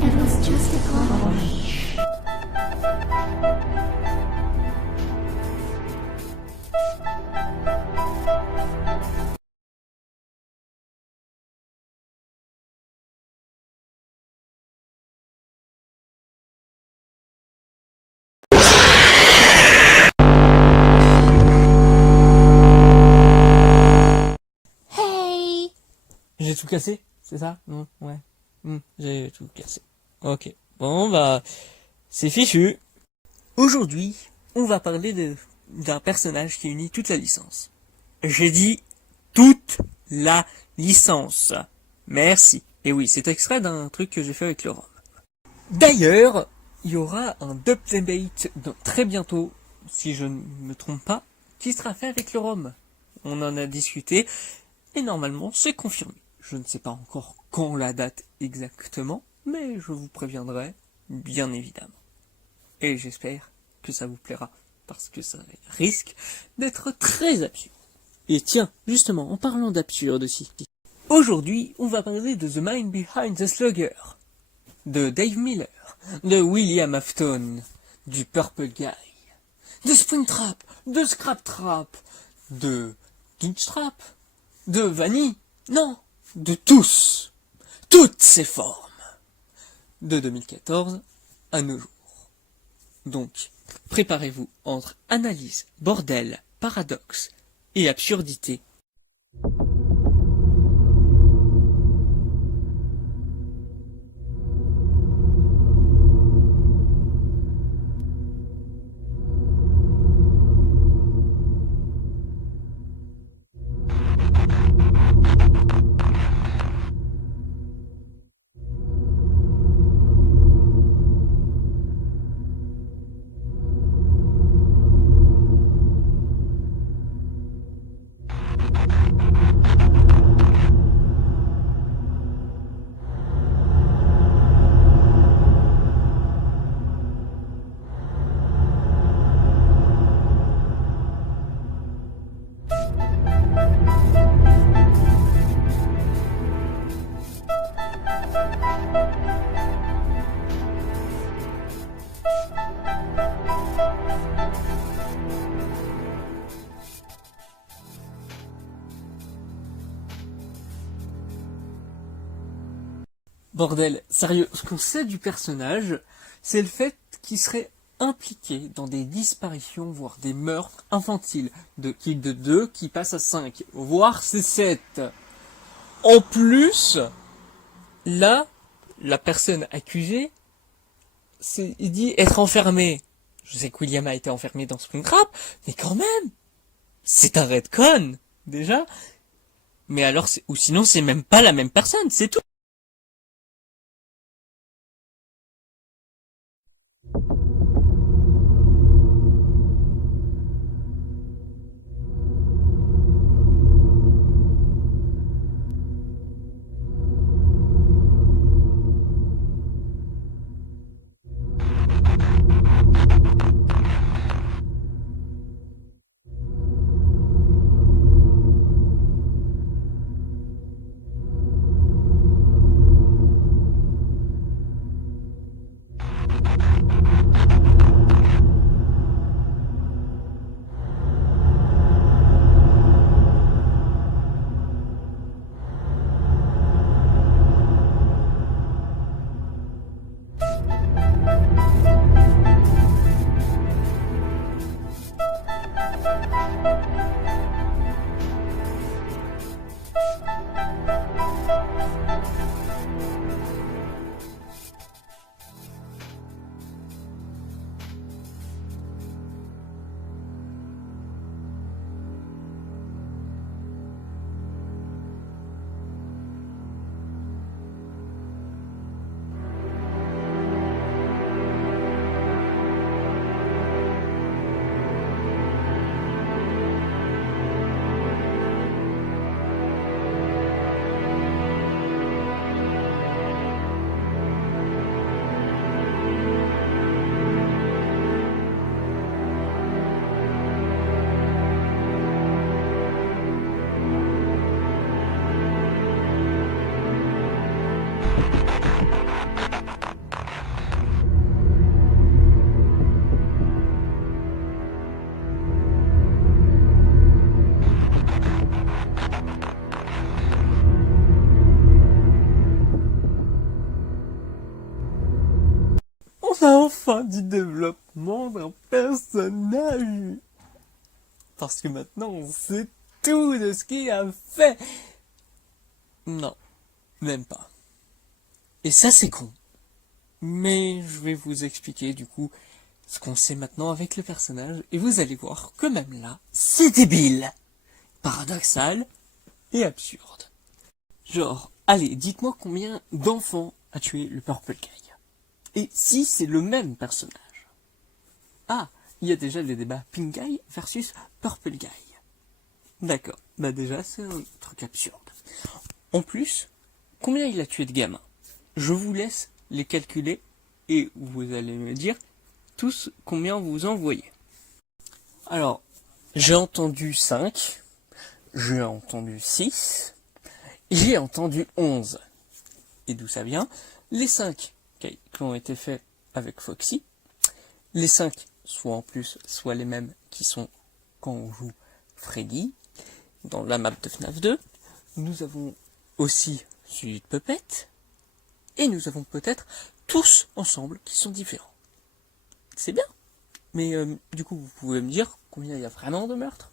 It was just a glitch. Hey! J'ai tout cassé, c'est ça? Non, ouais. J'ai tout cassé. Ok. Bon, bah, c'est fichu. Aujourd'hui, on va parler d'un personnage qui unit toute la licence. J'ai dit toute la licence. Merci. Et oui, c'est extrait d'un truc que j'ai fait avec le ROM. D'ailleurs, il y aura un dubdebate très bientôt, si je ne me trompe pas, qui sera fait avec le ROM. On en a discuté, et normalement, c'est confirmé. Je ne sais pas encore quand la date exactement, mais je vous préviendrai, bien évidemment. Et j'espère que ça vous plaira, parce que ça risque d'être très absurde. Et tiens, justement, en parlant d'absurde aussi, aujourd'hui, on va parler de The Mind Behind the Slugger, de Dave Miller, de William Afton, du Purple Guy, de Springtrap, de Scraptrap, de Dinchtrap, de Vanny, non, de tous, toutes ces formes, de 2014 à nos jours. Donc, préparez-vous entre analyse, bordel, paradoxe et absurdité. Bordel, sérieux, ce qu'on sait du personnage, c'est le fait qu'il serait impliqué dans des disparitions, voire des meurtres infantiles, de 2 qui passent à 5, voire c'est 7. En plus, là, la personne accusée, il dit être enfermé. Je sais que William a été enfermé dans Springtrap, mais quand même, c'est un retcon, déjà. Mais alors, ou sinon, c'est même pas la même personne, c'est tout. On a enfin du développement d'un personnage. Parce que maintenant on sait tout de ce qu'il a fait. Non, même pas. Et ça c'est con. Mais je vais vous expliquer du coup ce qu'on sait maintenant avec le personnage. Et vous allez voir que même là, c'est débile, paradoxal et absurde. Genre, allez, dites-moi combien d'enfants a tué le Purple Guy. Et si c'est le même personnage. Ah, il y a déjà le débat Pink Guy versus Purple Guy. D'accord, bah déjà c'est un truc absurde. En plus, combien il a tué de gamins? Je vous laisse les calculer et vous allez me dire tous combien vous en voyez. Alors, j'ai entendu 5, j'ai entendu 6, j'ai entendu 11. Et d'où ça vient? Les 5 qui ont été faits avec Foxy, les 5 soit en plus, soit les mêmes qui sont quand on joue Freddy, dans la map de FNAF 2. Nous avons aussi celui de Puppet, et nous avons peut-être tous ensemble qui sont différents. C'est bien, mais du coup vous pouvez me dire combien il y a vraiment de meurtres?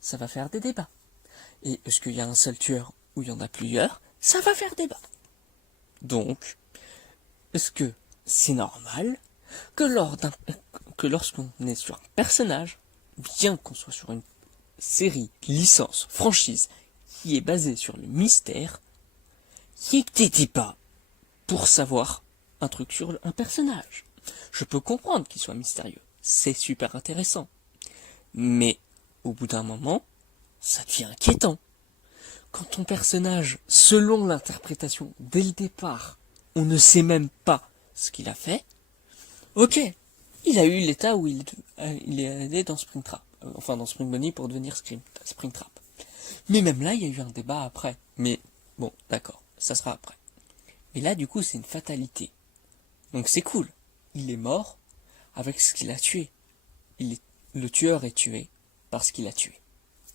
Ça va faire des débats. Et est-ce qu'il y a un seul tueur ou il y en a plusieurs? Ça va faire débat. Donc, est-ce que c'est normal que lorsqu'on est sur un personnage, bien qu'on soit sur une série, licence, franchise, qui est basée sur le mystère, il y ait des débats pour savoir un truc sur un personnage? Je peux comprendre qu'il soit mystérieux, c'est super intéressant. Mais, au bout d'un moment, ça devient inquiétant. Quand ton personnage, selon l'interprétation dès le départ, on ne sait même pas ce qu'il a fait, ok, il a eu l'état où il est allé dans Springtrap, enfin dans Spring Bunny pour devenir Springtrap. Mais même là, il y a eu un débat après. Mais bon, d'accord, ça sera après. Mais là, du coup, c'est une fatalité. Donc c'est cool. Il est mort avec ce qu'il a tué. Le tueur est tué parce qu'il a tué.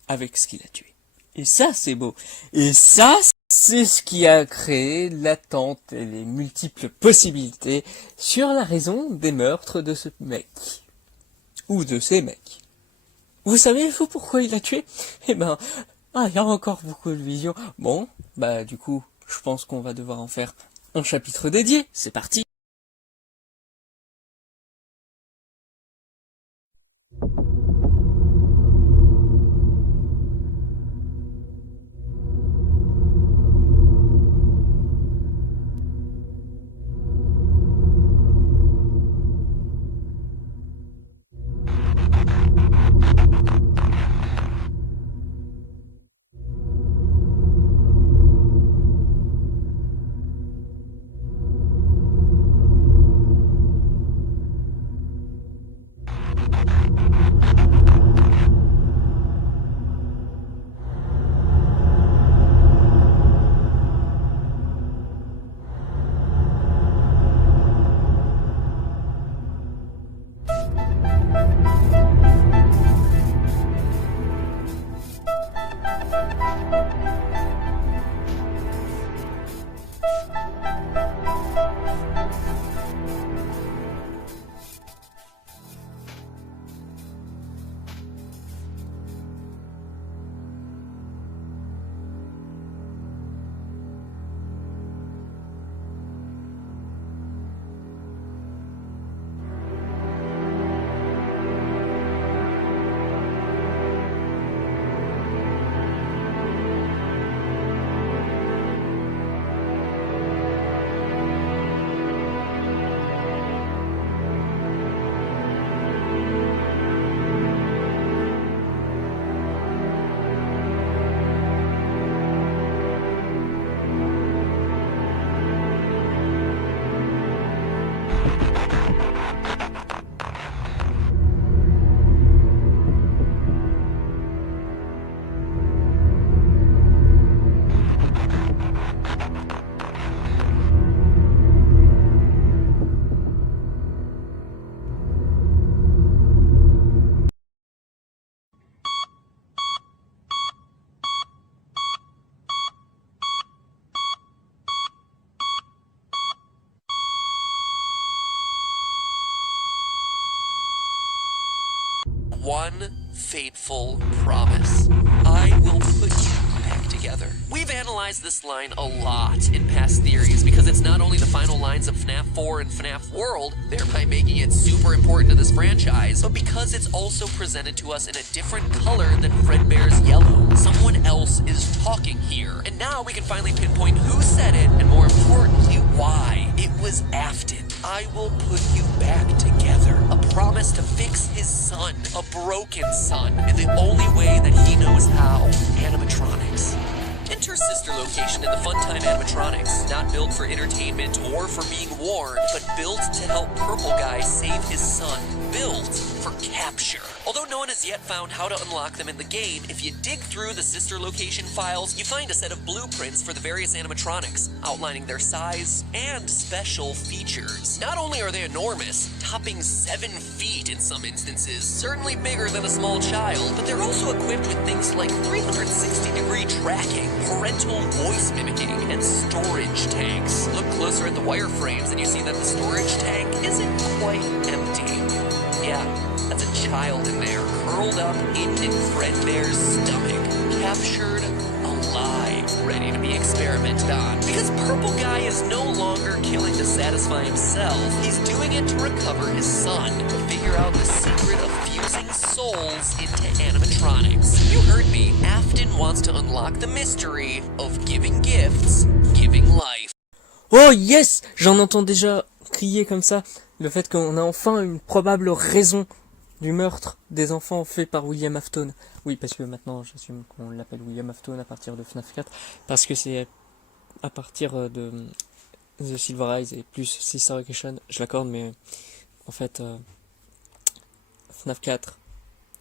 Avec ce qu'il a tué. Et ça, c'est beau. Et ça, c'est ce qui a créé l'attente et les multiples possibilités sur la raison des meurtres de ce mec. Ou de ces mecs. Vous savez, vous, pourquoi il a tué? Eh ben, il y a encore beaucoup de visions. Bon, bah du coup, je pense qu'on va devoir en faire un chapitre dédié. C'est parti. one fateful promise. I will put you back together. We've analyzed this line a lot in past theories because it's not only the final lines of FNAF 4 and FNAF World, thereby making it super important to this franchise, but because it's also presented to us in a different color than Fredbear's yellow. Someone else is talking here, and now we can finally pinpoint who said it, and more importantly, why. It was Afton. I will put you back together. A promise to fix his son, a broken son, in the only way that he knows how, animatronics. Enter Sister Location in the Funtime animatronics, not built for entertainment or for being worn, but built to help Purple Guy save his son. Built for capture. Although no one has yet found how to unlock them in the game, if you dig through the Sister Location files, you find a set of blueprints for the various animatronics, outlining their size and special features. Not only are they enormous, topping 7 feet in some instances, certainly bigger than a small child, but they're also equipped with things like 360-degree tracking, parental voice mimicking, and storage tanks. Look closer at the wireframes and you see that the storage tank isn't quite empty. Yeah, that's a child in there, curled up in Fredbear's stomach, captured alive, ready to be experimented on. Because Purple Guy is no longer killing to satisfy himself, he's doing it to recover his son, to figure out the secret of fusing souls into animatronics. You heard me, Afton wants to unlock the mystery of giving gifts, giving life. Oh yes, j'en entends déjà crier comme ça, le fait qu'on a enfin une probable raison du meurtre des enfants fait par William Afton. Oui, parce que maintenant j'assume qu'on l'appelle William Afton à partir de FNAF 4, parce que c'est à partir de The Silver Eyes et plus Sister Location, je l'accorde, mais en fait FNAF 4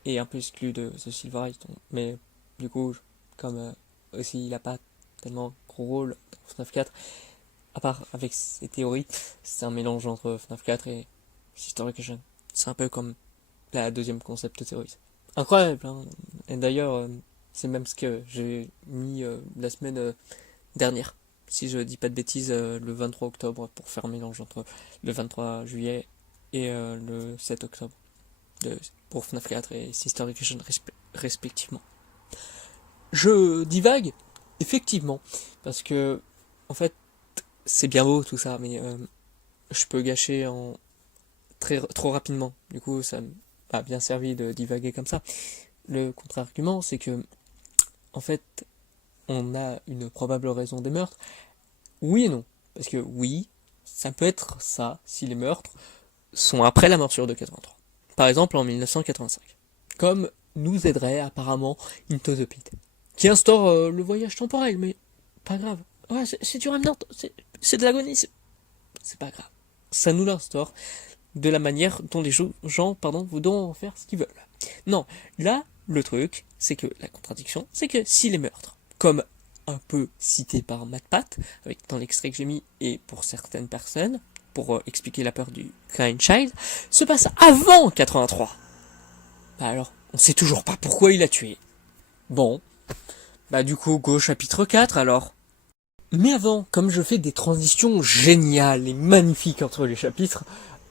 est un peu exclu de The Silver Eyes, donc, mais du coup, comme aussi il a pas tellement gros rôle dans FNAF 4, à part avec ses théories, c'est un mélange entre FNAF 4 et Sister Location. C'est un peu comme la deuxième concept théorie. Incroyable, hein. Et d'ailleurs, c'est même ce que j'ai mis la semaine dernière, si je dis pas de bêtises, le 23 octobre, pour faire un mélange entre le 23 juillet et le 7 octobre, pour FNAF 4 et Sister Location respectivement. Je divague, effectivement, parce que, en fait, c'est bien beau tout ça, mais je peux gâcher trop rapidement. Du coup, ça m'a bien servi de divaguer comme ça. Le contre-argument, c'est que, en fait, on a une probable raison des meurtres. Oui et non. Parce que oui, ça peut être ça si les meurtres sont après la morsure de 83. Par exemple, en 1985. Comme nous aiderait apparemment Into the Pit, qui instaure le voyage temporel, mais pas grave. Ouais, c'est du Remnant, c'est de l'agonie, c'est pas grave. Ça nous l'instaure de la manière dont les gens voudront en faire ce qu'ils veulent. Non, là, le truc, c'est que la contradiction, c'est que si les meurtres, comme un peu cité par MatPat, dans l'extrait que j'ai mis, et pour certaines personnes, pour expliquer la peur du Crying Child, se passent avant 83. Bah alors, on sait toujours pas pourquoi il a tué. Bon, bah du coup, go chapitre 4 alors. Mais avant, comme je fais des transitions géniales et magnifiques entre les chapitres,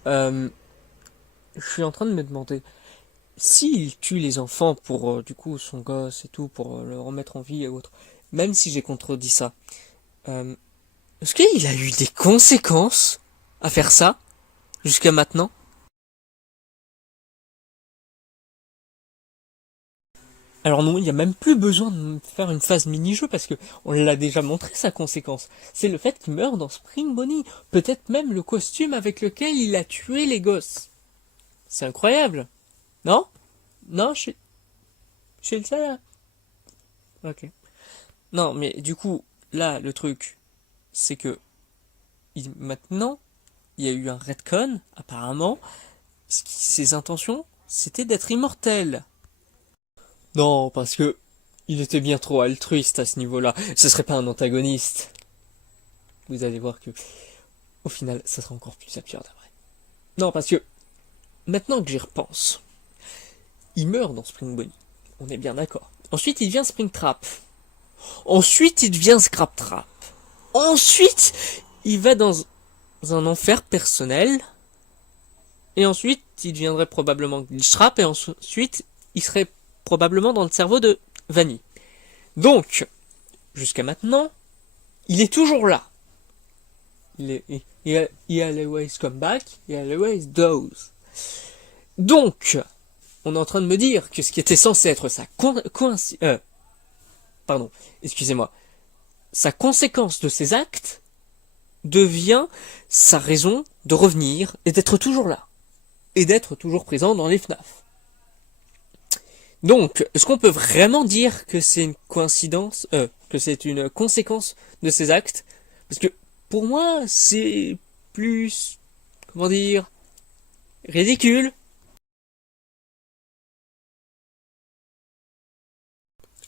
je suis en train de me demander, s'il tue les enfants pour, du coup, son gosse et tout, pour le remettre en vie et autres, même si j'ai contredit ça, est-ce qu'il a eu des conséquences à faire ça, jusqu'à maintenant? Alors non, il n'y a même plus besoin de faire une phase mini-jeu parce que on l'a déjà montré sa conséquence. C'est le fait qu'il meurt dans Spring Bonnie. Peut-être même le costume avec lequel il a tué les gosses. C'est incroyable. Non? Non, je suis le seul. Ok. Non, mais du coup, là, le truc, c'est que maintenant, il y a eu un retcon, apparemment. Ses intentions, c'était d'être immortel. Non, parce que il était bien trop altruiste à ce niveau-là. Ce serait pas un antagoniste. Vous allez voir que, au final, ça sera encore plus absurde après. Non, parce que, maintenant que j'y repense, il meurt dans Spring Bonnie. On est bien d'accord. Ensuite, il devient Springtrap. Ensuite, il devient Scraptrap. Ensuite, il va dans un enfer personnel. et ensuite il deviendrait probablement Glitchtrap, et ensuite il serait probablement dans le cerveau de Vanny. Donc, jusqu'à maintenant, il est toujours là. He always come back, he always does. Donc, on est en train de me dire que ce qui était censé être sa sa conséquence de ses actes devient sa raison de revenir et d'être toujours là. Et d'être toujours présent dans les FNAF. Donc, est-ce qu'on peut vraiment dire que c'est une coïncidence, que c'est une conséquence de ses actes? Parce que, pour moi, c'est plus, comment dire, ridicule.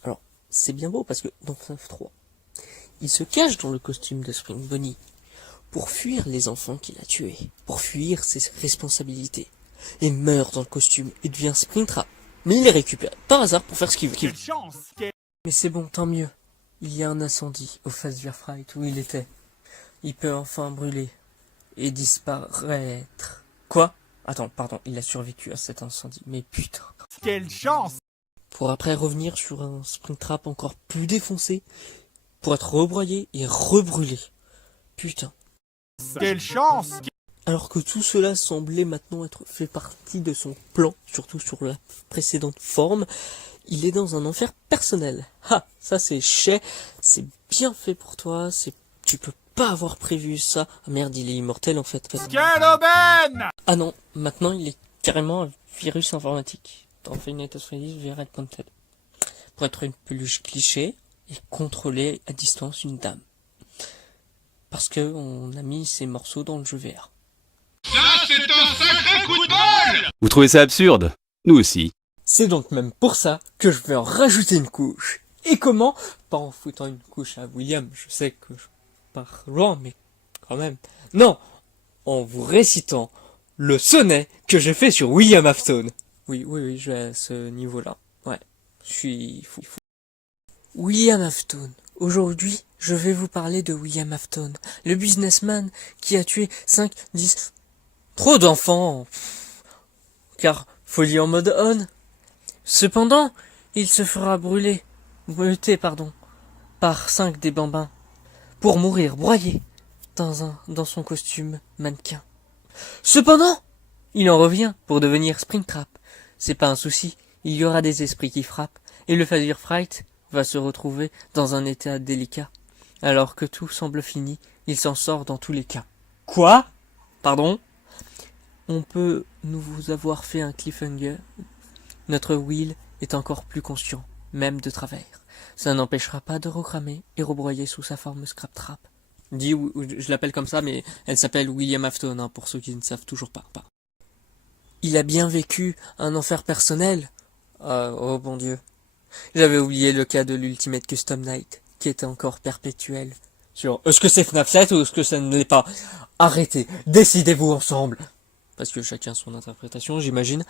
Alors, c'est bien beau parce que dans FNAF 3, il se cache dans le costume de Spring Bonnie pour fuir les enfants qu'il a tués, pour fuir ses responsabilités, et meurt dans le costume et devient Springtrap. Mais il les récupère par hasard pour faire ce qu'il veut. Mais c'est bon, tant mieux. Il y a un incendie au Fazbear-Fright où il était. Il peut enfin brûler et disparaître. Quoi? Attends, pardon, il a survécu à cet incendie. Mais putain. Quelle chance! Pour après revenir sur un Springtrap encore plus défoncé, pour être rebroyé et rebrûlé. Putain. Quelle chance! Alors que tout cela semblait maintenant être fait partie de son plan, surtout sur la précédente forme, il est dans un enfer personnel. Ah, ça c'est chais, c'est bien fait pour toi, tu peux pas avoir prévu ça. Ah merde, il est immortel en fait. Quelle aubaine! Ah non, maintenant il est carrément un virus informatique. Dans Five Nights at Freddy's VR Content. Pour être une peluche cliché et contrôler à distance une dame. Parce que on a mis ces morceaux dans le jeu VR. Ça, c'est un sacré coup de bol! Vous trouvez ça absurde? Nous aussi. C'est donc même pour ça que je vais en rajouter une couche. Et comment? Pas en foutant une couche à William, je sais que je pars loin, mais quand même. Non, en vous récitant le sonnet que j'ai fait sur William Afton. Oui, je vais à ce niveau-là. Ouais, je suis fou. William Afton. Aujourd'hui, je vais vous parler de William Afton, le businessman qui a tué 5, 10... Trop d'enfants. Car folie en mode on. Cependant, il se fera brûter, par 5 des bambins, pour mourir broyé dans son costume mannequin. Cependant, il en revient pour devenir Springtrap. C'est pas un souci, il y aura des esprits qui frappent, et le Fazbear-Fright va se retrouver dans un état délicat. Alors que tout semble fini, il s'en sort dans tous les cas. Quoi? Pardon? On peut nous avoir fait un cliffhanger. Notre Will est encore plus conscient, même de travers. Ça n'empêchera pas de recramer et rebroyer sous sa forme Scraptrap. Je l'appelle comme ça, mais elle s'appelle William Afton, hein, pour ceux qui ne savent toujours pas. Il a bien vécu un enfer personnel. Oh bon Dieu. J'avais oublié le cas de l'Ultimate Custom Night, qui était encore perpétuel. Sur est-ce que c'est FNAF 7 ou est-ce que ça ne l'est pas? Arrêtez, décidez-vous ensemble. Parce que chacun son interprétation, j'imagine.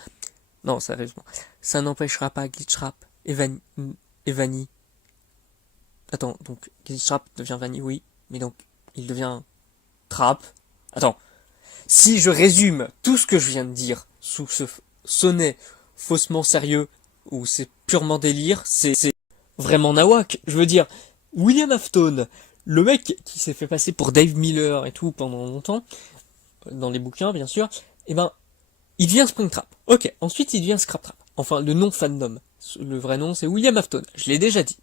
Non, sérieusement. Ça n'empêchera pas Glitchtrap et Vanny. Attends, donc Glitchtrap devient Vanny, oui. Mais donc, il devient Trap. Attends. Si je résume tout ce que je viens de dire sous ce sonnet faussement sérieux, ou c'est purement délire, c'est vraiment nawak. Je veux dire, William Afton, le mec qui s'est fait passer pour Dave Miller et tout pendant longtemps, dans les bouquins bien sûr, eh ben, il devient Springtrap. Ok, ensuite il devient Scraptrap. Enfin, le nom fandom. Le vrai nom c'est William Afton, je l'ai déjà dit.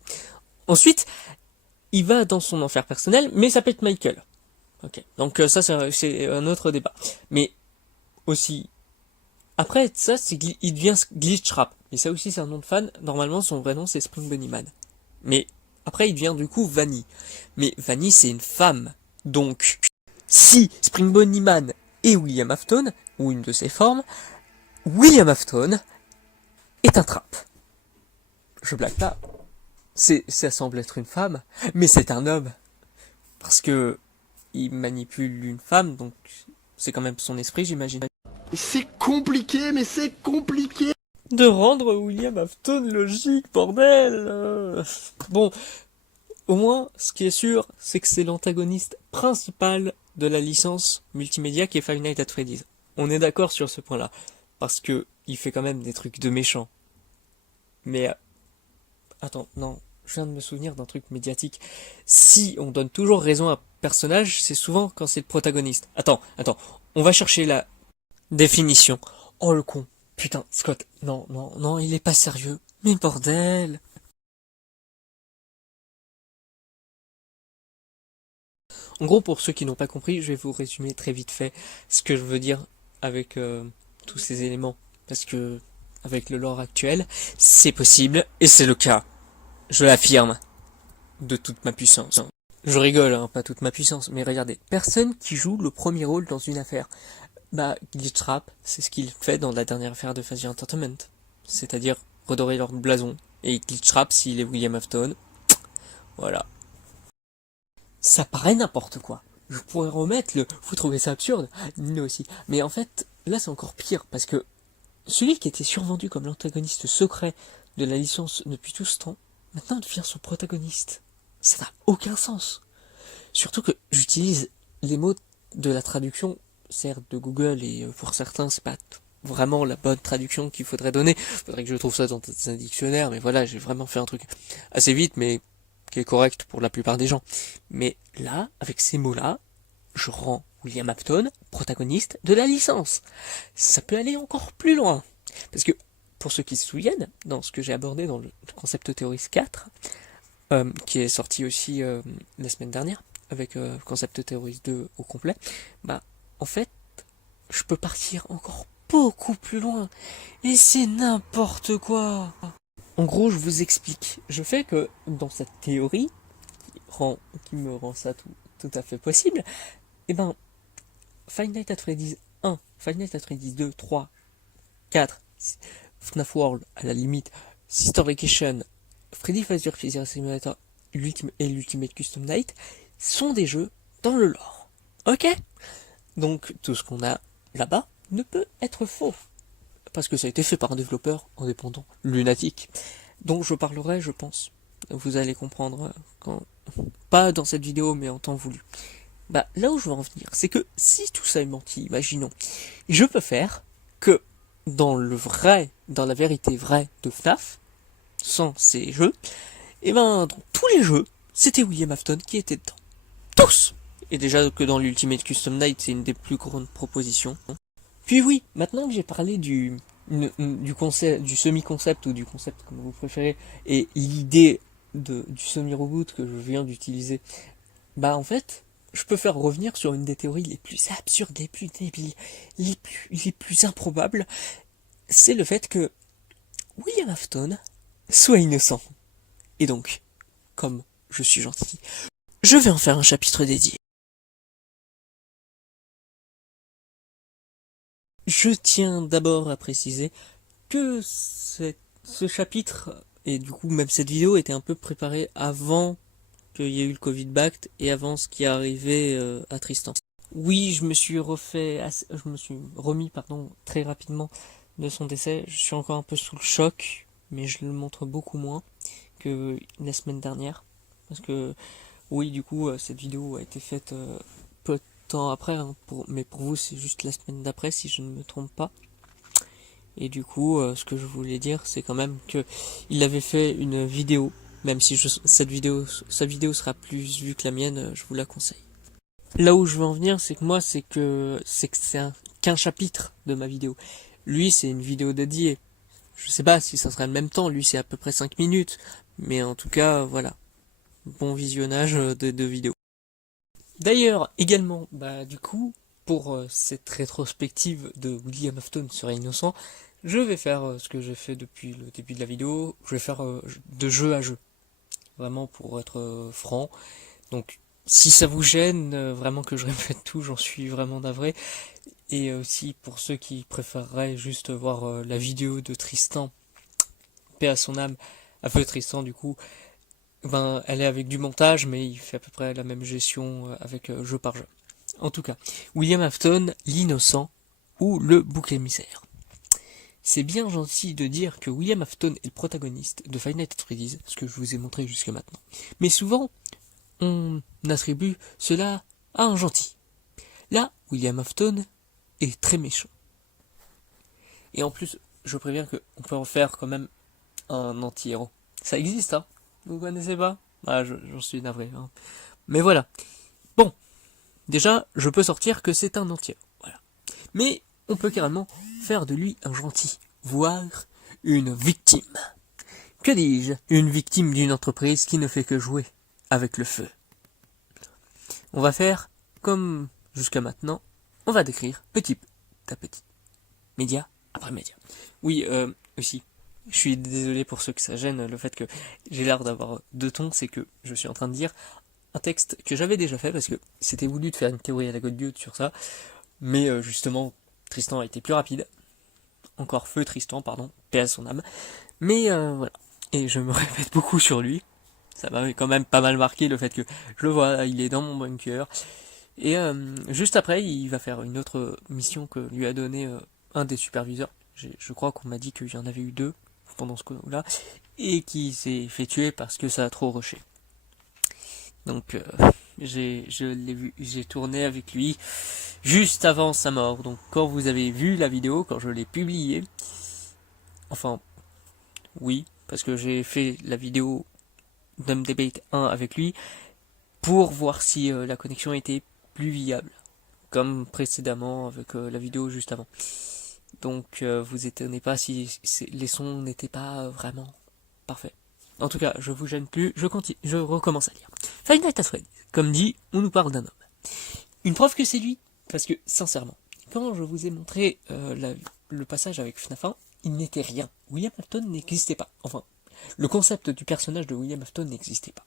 Ensuite, il va dans son enfer personnel, mais ça peut être Michael. Ok, donc ça c'est un autre débat. Mais aussi, après ça, il devient Glitchtrap. Et ça aussi c'est un nom de fan. Normalement son vrai nom c'est Spring Bonnie Man. Mais après il devient du coup Vanny. Mais Vanny c'est une femme. Donc, si Spring Bonnie Man est William Afton, ou une de ses formes, William Afton est un trap. Je blague pas. Ça semble être une femme, mais c'est un homme. Parce que il manipule une femme, donc c'est quand même son esprit, j'imagine. C'est compliqué, mais c'est compliqué. De rendre William Afton logique, bordel. Bon, au moins, ce qui est sûr, c'est que c'est l'antagoniste principal de la licence multimédia qui est Five Nights at Freddy's. On est d'accord sur ce point-là. Parce que il fait quand même des trucs de méchant. Mais... attends, non. Je viens de me souvenir d'un truc médiatique. Si on donne toujours raison à un personnage, c'est souvent quand c'est le protagoniste. Attends. On va chercher la définition. Oh le con. Putain, Scott. Non, il est pas sérieux. Mais bordel. En gros, pour ceux qui n'ont pas compris, je vais vous résumer très vite fait ce que je veux dire avec tous ces éléments. Parce que, avec le lore actuel, c'est possible, et c'est le cas. Je l'affirme. De toute ma puissance. Je rigole, hein, pas toute ma puissance, mais regardez. Personne qui joue le premier rôle dans une affaire. Bah, Glitchtrap, c'est ce qu'il fait dans la dernière affaire de Phasya Entertainment. C'est-à-dire redorer leur blason. Et Glitchtrap, s'il est William Afton, voilà. Ça paraît n'importe quoi. Je pourrais remettre le « vous trouvez ça absurde ?» Nous aussi. Mais en fait, là c'est encore pire, parce que celui qui était survendu comme l'antagoniste secret de la licence depuis tout ce temps, maintenant devient son protagoniste. Ça n'a aucun sens. Surtout que j'utilise les mots de la traduction, certes de Google, et pour certains c'est pas vraiment la bonne traduction qu'il faudrait donner. Faudrait que je trouve ça dans un dictionnaire, mais voilà, j'ai vraiment fait un truc assez vite, mais qui est correct pour la plupart des gens. Mais là, avec ces mots-là, je rends William Afton protagoniste de la licence. Ça peut aller encore plus loin. Parce que, pour ceux qui se souviennent, dans ce que j'ai abordé dans le Concept Theories 4, qui est sorti aussi la semaine dernière, avec Concept Theories 2 au complet, bah, en fait, je peux partir encore beaucoup plus loin. Et c'est n'importe quoi. En gros, je vous explique. Je fais que, dans cette théorie, qui me rend ça tout à fait possible, eh ben, Five Nights at Freddy's 1, Five Nights at Freddy's 2, 3, 4, FNAF World, à la limite, Sister Vacation, Freddy Fazbear's Pizzeria Simulator et l'Ultimate Custom Night sont des jeux dans le lore. Ok? Donc, tout ce qu'on a là-bas ne peut être faux. Parce que ça a été fait par un développeur indépendant, lunatique. Donc je parlerai, je pense. Vous allez comprendre quand... pas dans cette vidéo, mais en temps voulu. Bah, là où je veux en venir, c'est que si tout ça est menti, imaginons, je peux faire que dans la vérité vraie de FNAF, sans ces jeux, et ben, dans tous les jeux, c'était William Afton qui était dedans. Tous! Et déjà que dans l'Ultimate Custom Night, c'est une des plus grandes propositions. Puis oui, maintenant que j'ai parlé du concept, du semi-concept ou du concept comme vous préférez, et l'idée du semi-reboot que je viens d'utiliser, bah en fait, je peux faire revenir sur une des théories les plus absurdes, les plus débiles, les plus improbables, c'est le fait que William Afton soit innocent. Et donc, comme je suis gentil, je vais en faire un chapitre dédié. Je tiens d'abord à préciser que ce chapitre, et du coup même cette vidéo, était un peu préparée avant qu'il y ait eu le Covid Bact et avant ce qui est arrivé à Tristan. Oui, je me suis remis très rapidement de son décès. Je suis encore un peu sous le choc, mais je le montre beaucoup moins que la semaine dernière. Parce que, oui, du coup, cette vidéo a été faite peu de temps après, hein, mais pour vous, c'est juste la semaine d'après, si je ne me trompe pas. Et du coup, ce que je voulais dire, c'est quand même que il avait fait une vidéo, même si sa vidéo sera plus vue que la mienne, je vous la conseille. Là où je veux en venir, c'est que c'est qu'un chapitre de ma vidéo. Lui, c'est une vidéo dédiée. Je sais pas si ça sera le même temps, lui c'est à peu près 5 minutes, mais en tout cas, voilà. Bon visionnage de vidéo. D'ailleurs, également, du coup, pour cette rétrospective de William Afton serait innocent, je vais faire ce que j'ai fait depuis le début de la vidéo, je vais faire de jeu à jeu. Vraiment pour être franc. Donc, si ça vous gêne, vraiment que je répète tout, j'en suis vraiment navré. Et aussi pour ceux qui préféreraient juste voir la vidéo de Tristan, paix à son âme, à feu Tristan du coup, elle est avec du montage, mais il fait à peu près la même gestion avec jeu par jeu. En tout cas, William Afton, l'innocent ou le bouc émissaire. C'est bien gentil de dire que William Afton est le protagoniste de Five Nights at Freddy's, ce que je vous ai montré jusque maintenant. Mais souvent, on attribue cela à un gentil. Là, William Afton est très méchant. Et en plus, je préviens qu'on peut en faire quand même un anti-héros. Ça existe, hein. Vous connaissez pas? Ah, j'en suis navré. Hein. Mais voilà. Bon. Déjà, je peux sortir que c'est un anti-héros. Voilà. Mais on peut carrément faire de lui un gentil, voire une victime. Que dis-je? Une victime d'une entreprise qui ne fait que jouer avec le feu. On va faire comme jusqu'à maintenant. On va décrire petit à petit. Média après média. Oui, aussi. Je suis désolé pour ceux que ça gêne, le fait que j'ai l'air d'avoir deux tons, c'est que je suis en train de dire un texte que j'avais déjà fait, parce que c'était voulu de faire une théorie à la Godgood sur ça, mais justement, Tristan a été plus rapide. Encore feu Tristan, pardon, paix à son âme. Mais voilà, et je me répète beaucoup sur lui, ça m'a quand même pas mal marqué le fait que je le vois, il est dans mon bunker, et juste après, il va faire une autre mission que lui a donné un des superviseurs. Je crois qu'on m'a dit qu'il y en avait eu 2 pendant ce coup-là, et qui s'est fait tuer parce que ça a trop rushé. Donc je l'ai vu, j'ai tourné avec lui juste avant sa mort. Donc quand vous avez vu la vidéo, quand je l'ai publiée, enfin oui, parce que j'ai fait la vidéo Dumb Debate 1 avec lui pour voir si la connexion était plus viable, comme précédemment avec la vidéo juste avant. Donc vous étonnez pas si les sons n'étaient pas vraiment parfaits. En tout cas, je vous gêne plus, je recommence à lire. Five Nights at Freddy's, comme dit, on nous parle d'un homme. Une preuve que c'est lui, parce que sincèrement, quand je vous ai montré le passage avec FNAF 1, il n'était rien. William Afton n'existait pas. Enfin, le concept du personnage de William Afton n'existait pas.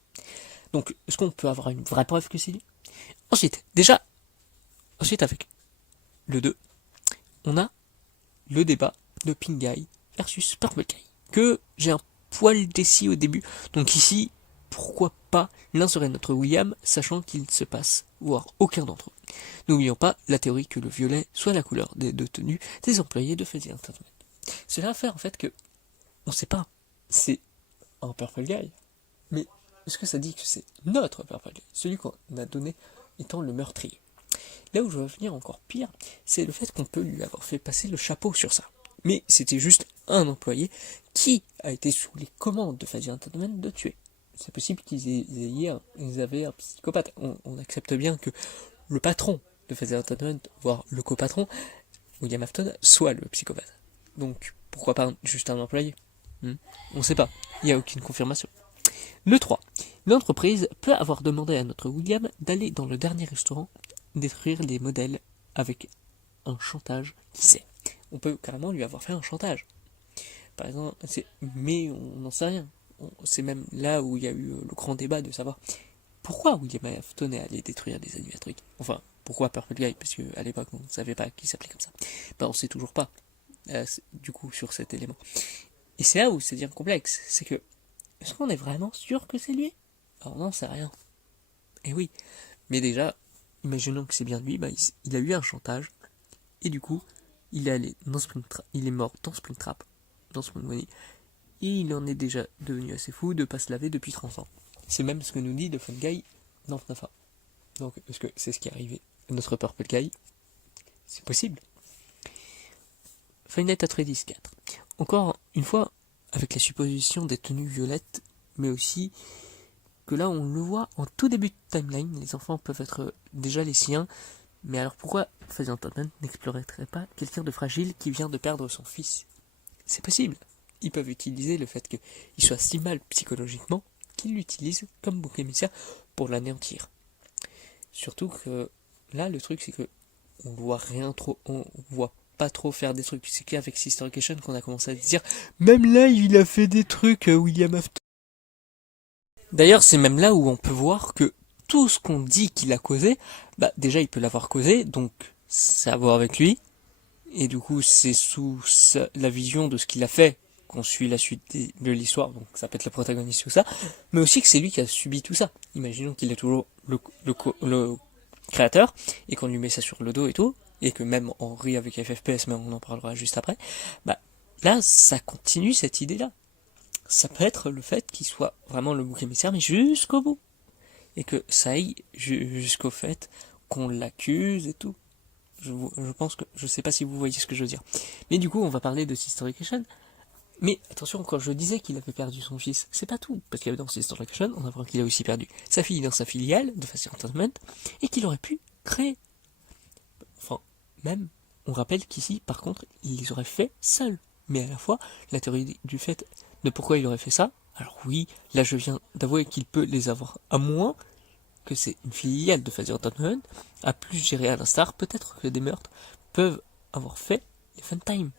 Donc, est-ce qu'on peut avoir une vraie preuve que c'est lui? Ensuite, avec le 2, on a le débat de Pink Guy versus Purple Guy, que j'ai un poil décis au début. Donc ici, pourquoi pas l'un serait notre William, sachant qu'il ne se passe, voire aucun d'entre eux. N'oublions pas la théorie que le violet soit la couleur des deux tenues des employés de Freddy Entertainment. Cela fait en fait que, on sait pas, c'est un Purple Guy, mais est-ce que ça dit que c'est notre Purple Guy, celui qu'on a donné étant le meurtrier? Là où je veux venir encore pire, c'est le fait qu'on peut lui avoir fait passer le chapeau sur ça. Mais c'était juste un employé qui a été sous les commandes de Freddy Entertainment de tuer. C'est possible qu'ils avaient un psychopathe. On accepte bien que le patron de Freddy Entertainment, voire le copatron, William Afton, soit le psychopathe. Donc pourquoi pas juste un employé? On ne sait pas, il n'y a aucune confirmation. Le 3. L'entreprise peut avoir demandé à notre William d'aller dans le dernier restaurant détruire les modèles avec un chantage, qui sait. On peut carrément lui avoir fait un chantage. Par exemple, mais on n'en sait rien. C'est même là où il y a eu le grand débat de savoir pourquoi William Afton est allé détruire des animatroniques. Enfin, pourquoi Purple Guy? Parce qu'à l'époque, on ne savait pas qu'il s'appelait comme ça. Ben, on ne sait toujours pas, du coup, sur cet élément. Et c'est là où c'est bien complexe. C'est que, est-ce qu'on est vraiment sûr que c'est lui? Alors non, c'est rien. Et oui. Mais déjà, imaginons que c'est bien lui, il a eu un chantage, et du coup, il est allé dans il est mort dans Springtrap, dans Spring Bonnie, et il en est déjà devenu assez fou de pas se laver depuis 30 ans. C'est même ce que nous dit le Fun Guy dans FNAF 1. Donc, est-ce que c'est ce qui est arrivé à notre Purple Guy? C'est possible. Five Nights at Freddy's 4. Encore une fois, avec la supposition des tenues violettes, mais aussi que là on le voit en tout début de timeline, les enfants peuvent être déjà les siens, mais alors pourquoi Freddy Entertainment n'explorerait pas quelqu'un de fragile qui vient de perdre son fils? C'est possible. Ils peuvent utiliser le fait qu'il soit si mal psychologiquement qu'ils l'utilisent comme bouc émissaire pour l'anéantir. Surtout que là le truc c'est que on voit pas trop faire des trucs. C'est qu'avec Sister Location qu'on a commencé à dire même là il a fait des trucs William Afton. D'ailleurs c'est même là où on peut voir que tout ce qu'on dit qu'il a causé, déjà il peut l'avoir causé, donc c'est à voir avec lui, et du coup c'est sous la vision de ce qu'il a fait qu'on suit la suite de l'histoire, donc ça peut être le protagoniste ou ça, mais aussi que c'est lui qui a subi tout ça. Imaginons qu'il est toujours le créateur, et qu'on lui met ça sur le dos et tout, et que même on rit avec FFPS, mais on en parlera juste après, là ça continue cette idée-là. Ça peut être le fait qu'il soit vraiment le bouc émissaire, mais jusqu'au bout. Et que ça aille jusqu'au fait qu'on l'accuse et tout. Je pense que je sais pas si vous voyez ce que je veux dire. Mais du coup, on va parler de Sister Location. Mais attention, quand je disais qu'il avait perdu son fils, c'est pas tout, parce qu'il y avait dans Sister Location, on apprend qu'il a aussi perdu sa fille dans sa filiale de Faster Entertainment, et qu'il aurait pu créer. Enfin, même, on rappelle qu'ici, par contre, il les aurait fait seul. Mais à la fois, la théorie du fait de pourquoi il aurait fait ça, alors oui, là je viens d'avouer qu'il peut les avoir, à moins que c'est une filiale de Faster Entertainment, à plus gérer à l'instar, peut-être que des meurtres peuvent avoir fait les fun time.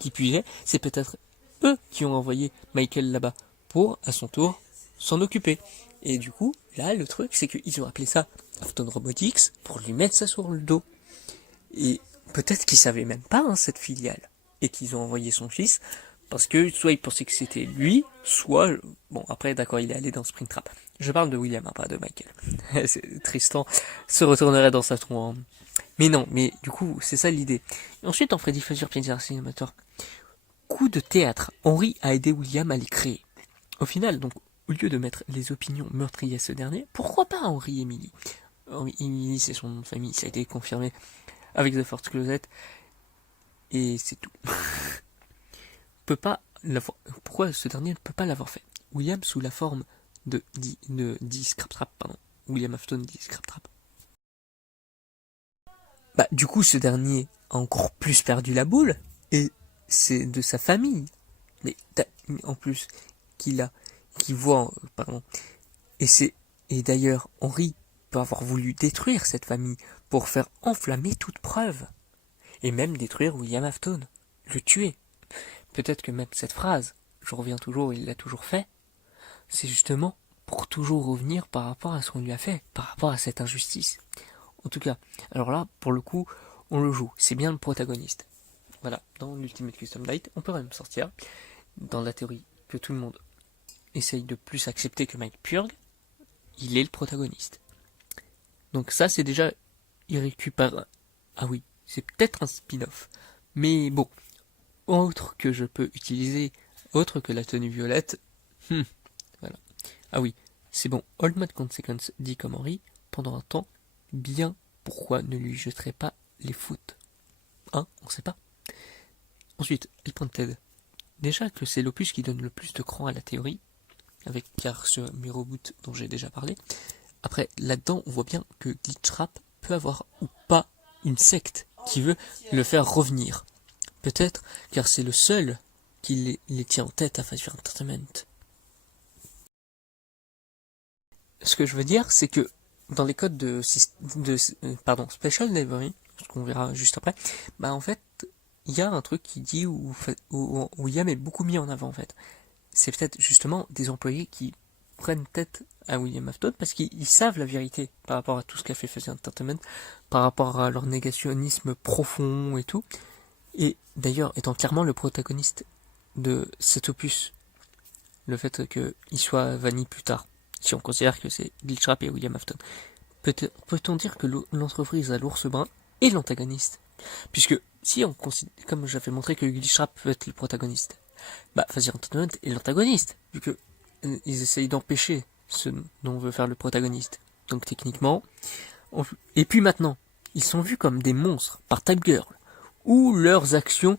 Qui puisait, c'est peut-être eux qui ont envoyé Michael là-bas pour, à son tour, s'en occuper. Et du coup, là, le truc, c'est qu'ils ont appelé ça Afton Robotics pour lui mettre ça sur le dos. Et peut-être qu'ils savaient même pas, hein, cette filiale. Et qu'ils ont envoyé son fils, parce que soit ils pensaient que c'était lui, soit... Bon, après, d'accord, il est allé dans Springtrap. Je parle de William, hein, pas de Michael. Tristan se retournerait dans sa tombe. Mais non, mais du coup, c'est ça l'idée. Et ensuite, en Freddy Fazbear Pizza Simulator, coup de théâtre, Henry a aidé William à les créer. Au final, donc, au lieu de mettre les opinions meurtrières à ce dernier, pourquoi pas Henry Emily? Henry Emily, c'est son nom de famille, ça a été confirmé avec The Force Closet, et c'est tout. Peut pas l'avoir. Pourquoi ce dernier ne peut pas l'avoir fait? William sous la forme de Scraptrap, pardon. William Afton dit Scraptrap. Bah, du coup, ce dernier a encore plus perdu la boule, et c'est de sa famille. Mais en plus, qui voit, pardon. Et d'ailleurs, Henry peut avoir voulu détruire cette famille pour faire enflammer toute preuve. Et même détruire William Afton. Le tuer. Peut-être que même cette phrase, je reviens toujours, il l'a toujours fait, c'est justement pour toujours revenir par rapport à ce qu'on lui a fait, par rapport à cette injustice. En tout cas, alors là, pour le coup, on le joue, c'est bien le protagoniste. Voilà, dans l'Ultimate Custom Night, on peut même sortir dans la théorie que tout le monde essaye de plus accepter que Mike Purg, il est le protagoniste. Donc ça, c'est déjà, il récupère... Ah oui, c'est peut-être un spin-off. Mais bon, autre que je peux utiliser, autre que la tenue violette, voilà. Ah oui, c'est bon, Old Man Consequence dit comme Henry, pendant un temps, bien pourquoi ne lui jeterait pas les foot? Hein, on sait pas. Ensuite, El Pointed. Déjà que c'est l'opus qui donne le plus de cran à la théorie, avec car ce Miroboot dont j'ai déjà parlé. Après, là-dedans, on voit bien que Glitchtrap peut avoir ou pas une secte qui veut le faire revenir. Peut-être, car c'est le seul qui les tient en tête à Fazbear Entertainment. Ce que je veux dire, c'est que dans les codes de Special Delivery, ce qu'on verra juste après, bah en fait, il y a un truc qui dit où William est beaucoup mis en avant en fait. C'est peut-être justement des employés qui prennent tête à William Afton parce qu'ils savent la vérité par rapport à tout ce qu'a fait Fazbear Entertainment, par rapport à leur négationnisme profond et tout. Et d'ailleurs, étant clairement le protagoniste de cet opus, le fait qu'il soit vanille plus tard, si on considère que c'est Glitchtrap et William Afton, peut-on dire que l'entreprise à l'ours brun est l'antagoniste? Puisque si on considère, comme j'avais montré que Glitchtrap peut être le protagoniste, bah Fazbear Entertainment est l'antagoniste, vu que ils essayent d'empêcher ce dont on veut faire le protagoniste. Donc techniquement, et puis maintenant, ils sont vus comme des monstres par Type Girl, ou leurs actions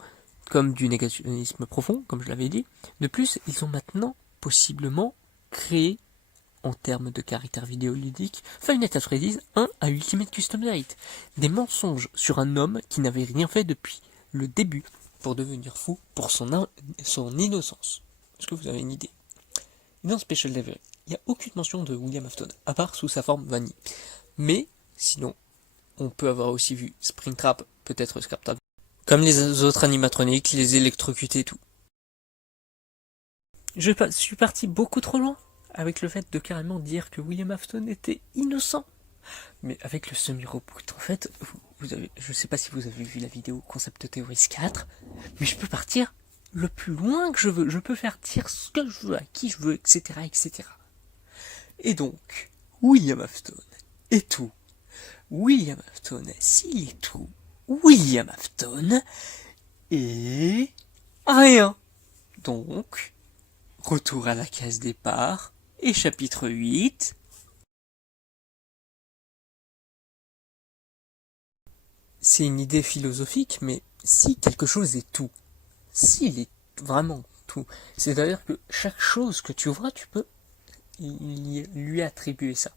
comme du négationnisme profond, comme je l'avais dit. De plus, ils ont maintenant possiblement créé, en termes de caractère vidéoludique, Five Nights at Freddy's 1 à Ultimate Custom Night. Des mensonges sur un homme qui n'avait rien fait depuis le début pour devenir fou pour son innocence. Est-ce que vous avez une idée? Dans Special Delivery, il n'y a aucune mention de William Afton, à part sous sa forme vanille. Mais, sinon, on peut avoir aussi vu Springtrap, peut-être Scraptrap, comme les autres animatroniques, les électrocutés et tout. Je suis parti beaucoup trop loin avec le fait de carrément dire que William Afton était innocent. Mais avec le semi-reboot, en fait, je sais pas si vous avez vu la vidéo Concept Theories 4, mais je peux partir le plus loin que je veux. Je peux faire dire ce que je veux, à qui je veux, etc., etc. Et donc, William Afton est tout. William Afton, s'il est tout, William Afton est rien. Donc, retour à la case départ et chapitre 8. c'est une idée philosophique, mais si quelque chose est tout, s'il est vraiment tout, c'est-à-dire que chaque chose que tu vois, tu peux lui attribuer ça.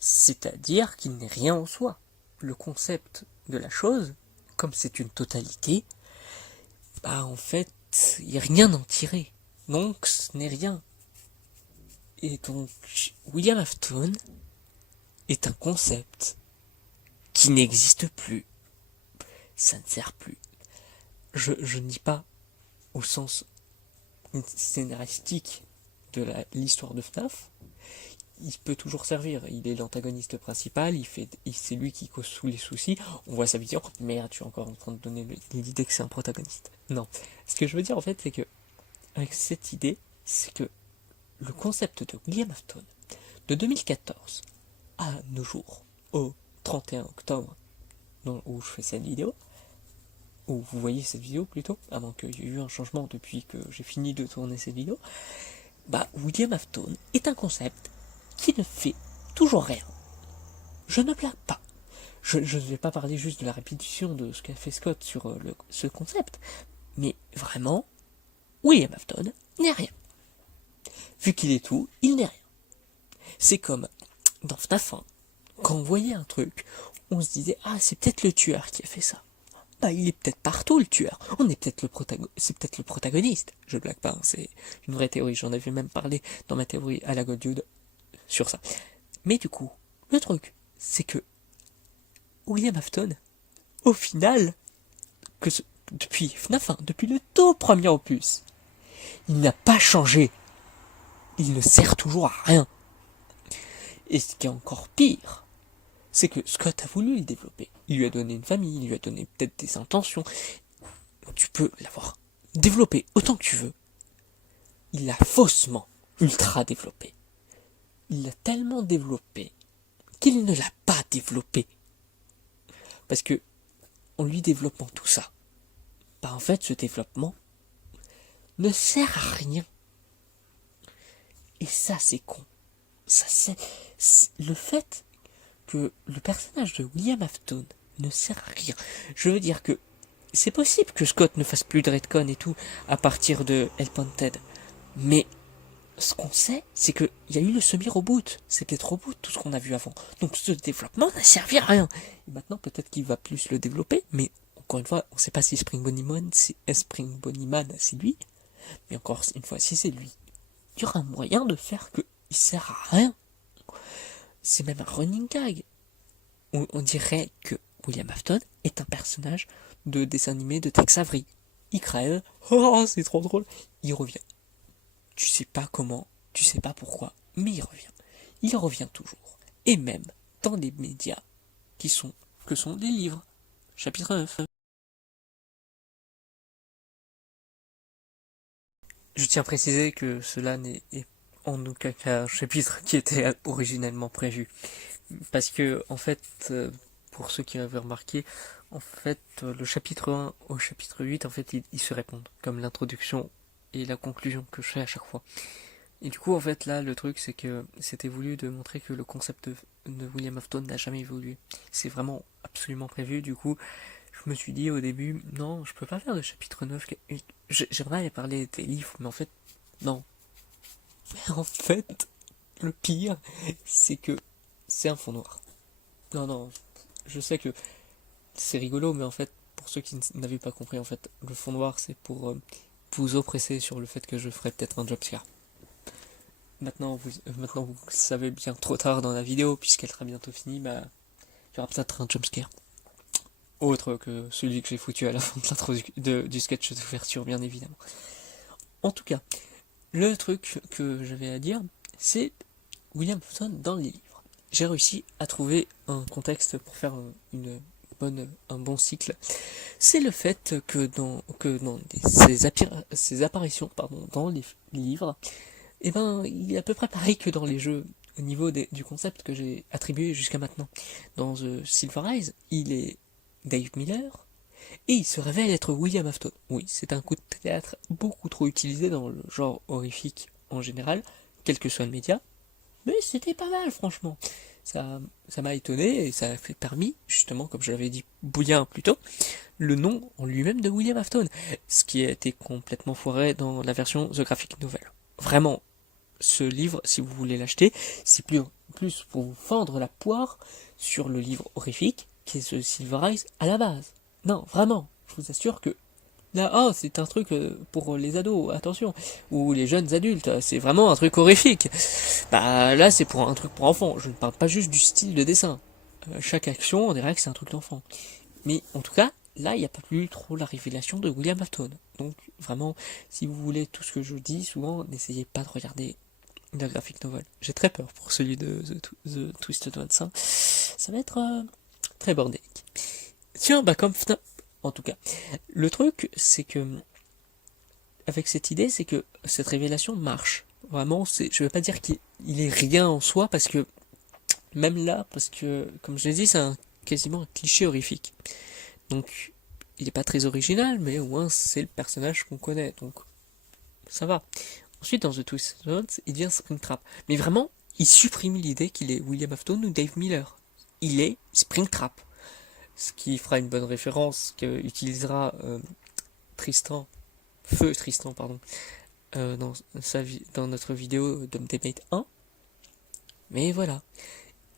C'est-à-dire qu'il n'est rien en soi. Le concept de la chose, comme c'est une totalité, bah en fait, il n'y a rien à en tirer. Donc ce n'est rien. Et donc, William Afton est un concept qui n'existe plus. Ça ne sert plus. Je ne dis pas au sens scénaristique de l'histoire de FNAF. Il peut toujours servir. Il est l'antagoniste principal, c'est lui qui cause tous les soucis. On voit sa vision. Merde, tu es encore en train de donner l'idée que c'est un protagoniste. Non. Ce que je veux dire en fait, c'est que avec cette idée, c'est que le concept de William Afton de 2014 à nos jours, au 31 octobre, où je fais cette vidéo, où vous voyez cette vidéo plutôt, avant qu'il y ait eu un changement depuis que j'ai fini de tourner cette vidéo, bah William Afton est un concept qui ne fait toujours rien. Je ne blague pas. Je ne vais pas parler juste de la répétition de ce qu'a fait Scott sur ce concept, mais vraiment, William Afton n'est rien. Vu qu'il est tout, il n'est rien. C'est comme dans FNAF 1, quand on voyait un truc, on se disait « Ah, c'est peut-être le tueur qui a fait ça. » Bah, il est peut-être partout le tueur. C'est peut-être le protagoniste. Je blague pas, hein, c'est une vraie théorie. J'en avais même parlé dans ma théorie à la Goddude sur ça. Mais du coup, le truc, c'est que William Afton, au final, depuis FNAF 1, depuis le tout premier opus, il n'a pas changé. Il ne sert toujours à rien. Et ce qui est encore pire, c'est que Scott a voulu le développer. Il lui a donné une famille, il lui a donné peut-être des intentions. Tu peux l'avoir développé autant que tu veux. Il l'a faussement ultra développé. Il l'a tellement développé qu'il ne l'a pas développé. Parce que, en lui développant tout ça, bah en fait, ce développement ne sert à rien. Et ça, c'est con. Ça, c'est le fait que le personnage de William Afton ne sert à rien. Je veux dire que c'est possible que Scott ne fasse plus de retcon et tout à partir de Help Wanted. Mais ce qu'on sait, c'est qu'il y a eu le semi-reboot. C'était trop reboot tout ce qu'on a vu avant. Donc ce développement n'a servi à rien. Et maintenant, peut-être qu'il va plus le développer, mais encore une fois, on ne sait pas si Spring Bonnie Man, c'est lui. Mais encore une fois, si c'est lui, il y aura un moyen de faire qu'il sert à rien. C'est même un running gag. On dirait que William Afton est un personnage de dessin animé de Tex Avery. Il crève, oh c'est trop drôle, il revient. Tu sais pas comment, tu sais pas pourquoi, mais il revient. Il revient toujours. Et même dans les médias que sont des livres. Chapitre 9. Je tiens à préciser que cela n'est en aucun cas un chapitre qui était originellement prévu. Parce que, en fait, pour ceux qui avaient remarqué, en fait, le chapitre 1 au chapitre 8, en fait, ils se répondent, comme l'introduction et la conclusion que je fais à chaque fois. Et du coup, en fait, là, le truc, c'est que c'était voulu de montrer que le concept de William Afton n'a jamais évolué. C'est vraiment absolument prévu, du coup, je me suis dit au début, non, je peux pas faire de chapitre 9, j'aimerais aller parler des livres, mais en fait, non. En fait, le pire, c'est que c'est un fond noir. Non, je sais que c'est rigolo, mais en fait, pour ceux qui n'avaient pas compris, en fait, le fond noir, c'est pour vous oppresser sur le fait que je ferai peut-être un jumpscare. Maintenant, vous savez bien trop tard dans la vidéo, puisqu'elle sera bientôt finie, bah, il y aura peut-être un jumpscare. Autre que celui que j'ai foutu à la fin du sketch d'ouverture, bien évidemment. En tout cas, le truc que j'avais à dire, c'est William Afton dans les livres. J'ai réussi à trouver un contexte pour faire un bon cycle. C'est le fait que dans ces apparitions dans les livres, eh ben, il est à peu près pareil que dans les jeux au niveau du concept que j'ai attribué jusqu'à maintenant. Dans The Silver Eyes, il est Dave Miller, et il se révèle être William Afton. Oui, c'est un coup de théâtre beaucoup trop utilisé dans le genre horrifique en général, quel que soit le média, mais c'était pas mal franchement. ça m'a étonné et ça a fait permis, justement, comme je l'avais dit bien plus tôt, le nom en lui-même de William Afton, ce qui a été complètement foiré dans la version The Graphic Novel. Vraiment, ce livre, si vous voulez l'acheter, c'est plus pour vous fendre la poire sur le livre horrifique qui est The Silver Eyes à la base. Non, vraiment, je vous assure que là, oh, c'est un truc pour les ados, attention, ou les jeunes adultes, c'est vraiment un truc horrifique. Bah là, c'est pour un truc pour enfants. Je ne parle pas juste du style de dessin. Chaque action, on dirait que c'est un truc d'enfant. Mais en tout cas, là, il n'y a pas plus trop la révélation de William Afton. Donc vraiment, si vous voulez tout ce que je dis, souvent, n'essayez pas de regarder la graphic novel. J'ai très peur pour celui de The Twisted Ones. Ça va être très bordélique. Tiens, bah comme FNAF, en tout cas. Le truc, c'est que, avec cette idée, c'est que cette révélation marche. Vraiment, je veux pas dire qu'il est rien en soi, parce que, même là, parce que, comme je l'ai dit, c'est quasiment un cliché horrifique. Donc, il est pas très original, mais au moins, c'est le personnage qu'on connaît, donc, ça va. Ensuite, dans The Twisted Ones, il devient Springtrap. Mais vraiment, il supprime l'idée qu'il est William Afton ou Dave Miller. Il est Springtrap. Ce qui fera une bonne référence qu'utilisera Feu Tristan, dans notre vidéo d'Ultimate 1. Mais voilà.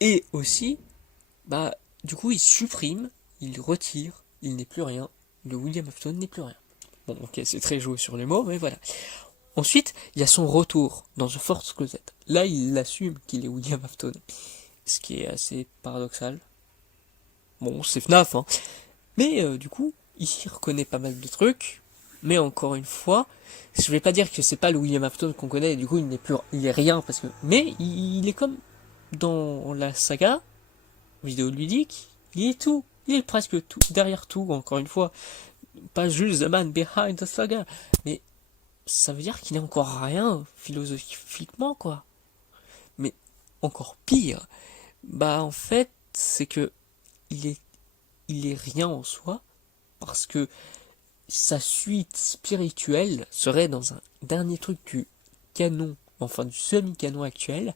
Et aussi, bah, du coup, il supprime, il retire, il n'est plus rien. Le William Afton n'est plus rien. Bon, ok, c'est très joué sur les mots, mais voilà. Ensuite, il y a son retour dans The Force Closet. Là, il assume qu'il est William Afton. Ce qui est assez paradoxal. Bon, c'est FNAF, hein. Mais du coup, il reconnaît pas mal de trucs. Mais encore une fois, je vais pas dire que c'est pas le William Afton qu'on connaît, et du coup il est rien, parce que. Mais il est comme dans la saga vidéoludique, il est tout. Il est presque tout, derrière tout, encore une fois. Pas juste the man behind the saga. Mais ça veut dire qu'il est encore rien, philosophiquement, quoi. Mais encore pire, bah en fait, c'est que il est rien en soi, parce que sa suite spirituelle serait dans un dernier truc du canon, enfin du semi-canon actuel,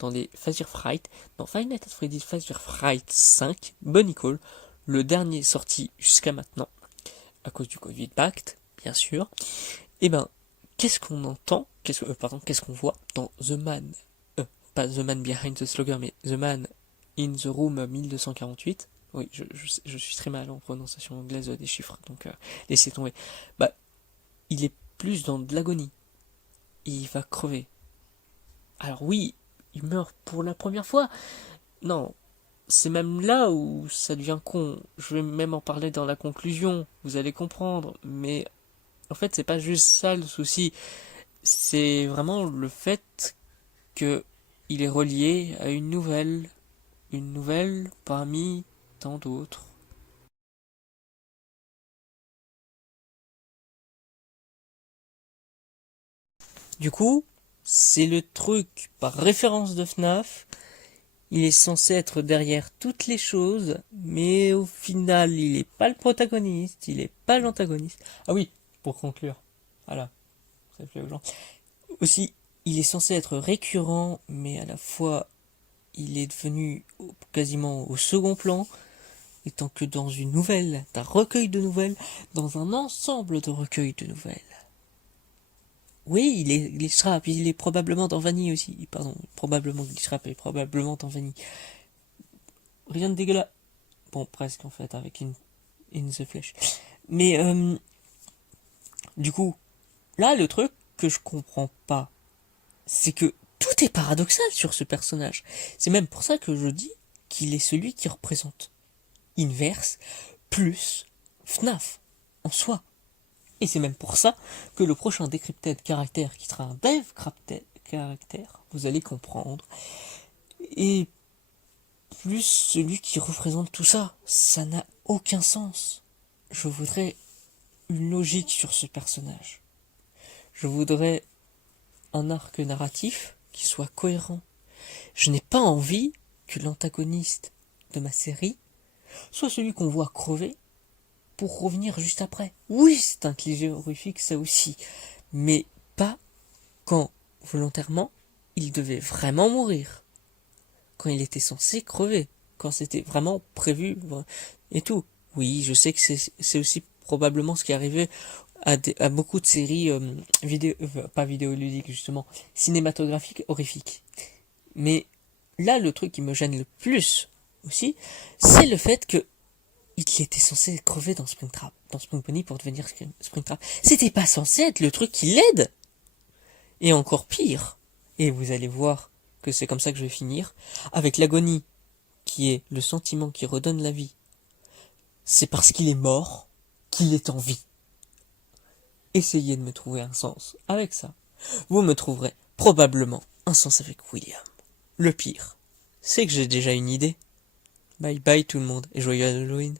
dans les Fazer Fright, dans Five Nights at Freddy's Fazer Fright 5, Bonnie Call, le dernier sorti jusqu'à maintenant, à cause du Covid Pact, bien sûr. Et ben, qu'est-ce qu'on entend, qu'est-ce qu'on voit dans The Man, pas The Man Behind the Slugger, mais The Man in the Room 1248. Oui, je suis très mal en prononciation anglaise des chiffres, donc laissez tomber. Bah, il est plus dans de l'agonie. Il va crever. Alors oui, il meurt pour la première fois. Non, c'est même là où ça devient con. Je vais même en parler dans la conclusion, vous allez comprendre. Mais en fait, c'est pas juste ça le souci. C'est vraiment le fait que il est relié à une nouvelle parmi tant d'autres. Du coup, c'est le truc par référence de FNAF. Il est censé être derrière toutes les choses, mais au final, il n'est pas le protagoniste, il n'est pas l'antagoniste. Ah oui, pour conclure, voilà, ça plaît aux gens. Aussi, il est censé être récurrent, mais à la fois, il est devenu quasiment au second plan, étant que dans une nouvelle, d'un recueil de nouvelles, dans un ensemble de recueils de nouvelles. Oui, il est Glitchtrap, il est probablement dans Vanille aussi. Pardon, probablement Glitchtrap et probablement dans Vanille. Rien de dégueulasse. Bon, presque en fait, avec In the Flesh. Mais, du coup, là, le truc que je comprends pas, c'est que tout est paradoxal sur ce personnage. C'est même pour ça que je dis qu'il est celui qui représente Inverse plus FNAF en soi. Et c'est même pour ça que le prochain Decrypted Character, qui sera un Devcrypted Character, vous allez comprendre, est plus celui qui représente tout ça. Ça n'a aucun sens. Je voudrais une logique sur ce personnage. Je voudrais un arc narratif qui soit cohérent. Je n'ai pas envie que l'antagoniste de ma série soit celui qu'on voit crever pour revenir juste après. Oui, c'est un cliché horrifique, ça aussi. Mais pas quand, volontairement, il devait vraiment mourir. quand il était censé crever, quand c'était vraiment prévu et tout. Oui, je sais que c'est aussi probablement ce qui est arrivé à beaucoup de séries pas vidéoludiques justement, cinématographiques horrifiques. Mais là, le truc qui me gêne le plus aussi, c'est le fait que il était censé crever dans Springtrap, dans Spring Pony pour devenir Springtrap. C'était pas censé être le truc qui l'aide. Et encore pire, et vous allez voir que c'est comme ça que je vais finir, avec l'agonie, qui est le sentiment qui redonne la vie. C'est parce qu'il est mort qu'il est en vie. Essayez de me trouver un sens avec ça. Vous me trouverez probablement un sens avec William. Le pire, c'est que j'ai déjà une idée. Bye bye tout le monde et joyeux Halloween.